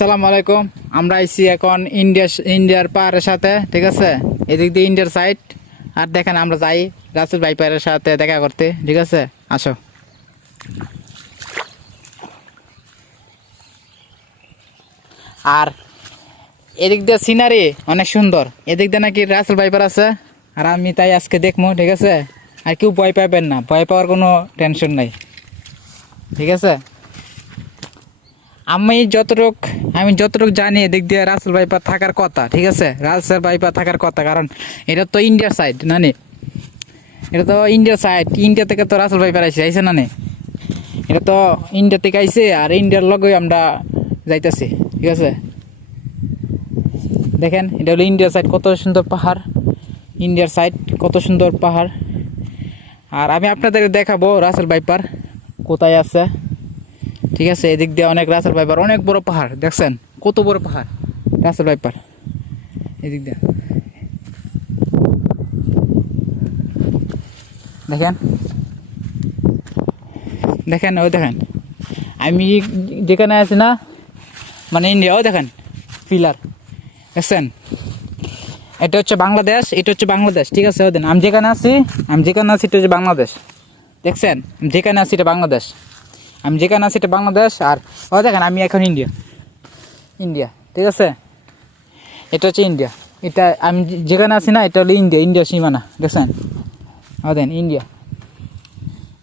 আসসালামু আলাইকুম। আমরা আইছি এখন ইন্ডিয়া ইন্ডিয়ার পাহাড়ের সাথে, ঠিক আছে? এদিক দিয়ে ইন্ডিয়ার সাইড আর দেখেন আমরা যাই রাসেল ভাই পাহাড়ের সাথে দেখা করতে, ঠিক আছে? আসো। আর এদিক দিয়ে সিনারি অনেক সুন্দর। এদিক দিয়ে নাকি রাসেল ভাইপার আছে, আর আমি তাই আজকে দেখব ঠিক আছে? আর কেউ ভয় পাবেন না। ভয় পাওয়ার কোনো টেনশন নাই, ঠিক আছে? আমি যতটুক আমি যতটুক জানি এদিক দিয়ে রাসেল বাইপার থাকার কথা, ঠিক আছে? রাসেল বাইপার থাকার কথা, কারণ এটা তো ইন্ডিয়ার সাইড না নে এটা তো ইন্ডিয়ার সাইড ইন্ডিয়া থেকে তো রাসেল বাইপার আইসে আইসে না এটা তো ইন্ডিয়া থেকে আইসে আর ইন্ডিয়ার লগে আমরা যাইতেছি, ঠিক আছে? দেখেন, এটা হলো ইন্ডিয়ার সাইড কত সুন্দর পাহাড়, ইন্ডিয়ার সাইড কত সুন্দর পাহাড়। আর আমি আপনাদের দেখাবো রাসেল বাইপার কোথায় আছে। ঠিক আছে, এদিক দিয়ে অনেক রাসেল ভাইপার, অনেক বড় পাহাড়, দেখছেন? কত বড় পাহাড়? Russell viper. এদিক দিয়ে। দেখেন। দেখেন ওই দেখেন। আমি যেখানে আছি না মানে ইন্ডিয়াও দেখেন, পিলার। দেখছেন? এটা হচ্ছে বাংলাদেশ, এটা হচ্ছে বাংলাদেশ, ঠিক আছে, ওই দিন আমি যেখানে আছি, আমি যেখানে আছি, এটা হচ্ছে বাংলাদেশ। দেখছেন? যেখানে আছি, এটা বাংলাদেশ। আমি যেখানে আছি এটা বাংলাদেশ আর, ও দেখেন, আমি এখন ইন্ডিয়া ইন্ডিয়া ঠিক আছে? এটা হচ্ছে ইন্ডিয়া এটা আমি যেখানে আছি না, এটা হলো ইন্ডিয়া ইন্ডিয়া সীমানা, দেখছেন? ও দেখেন ইন্ডিয়া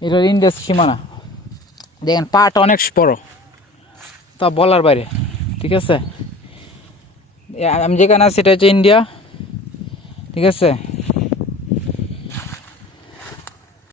এটা হলো ইন্ডিয়ার সীমানা। দেখেন পাটা অনেক বড়। তা বলার বাইরে, ঠিক আছে? আমি যেখানে আছি, এটা হচ্ছে ইন্ডিয়া ঠিক আছে?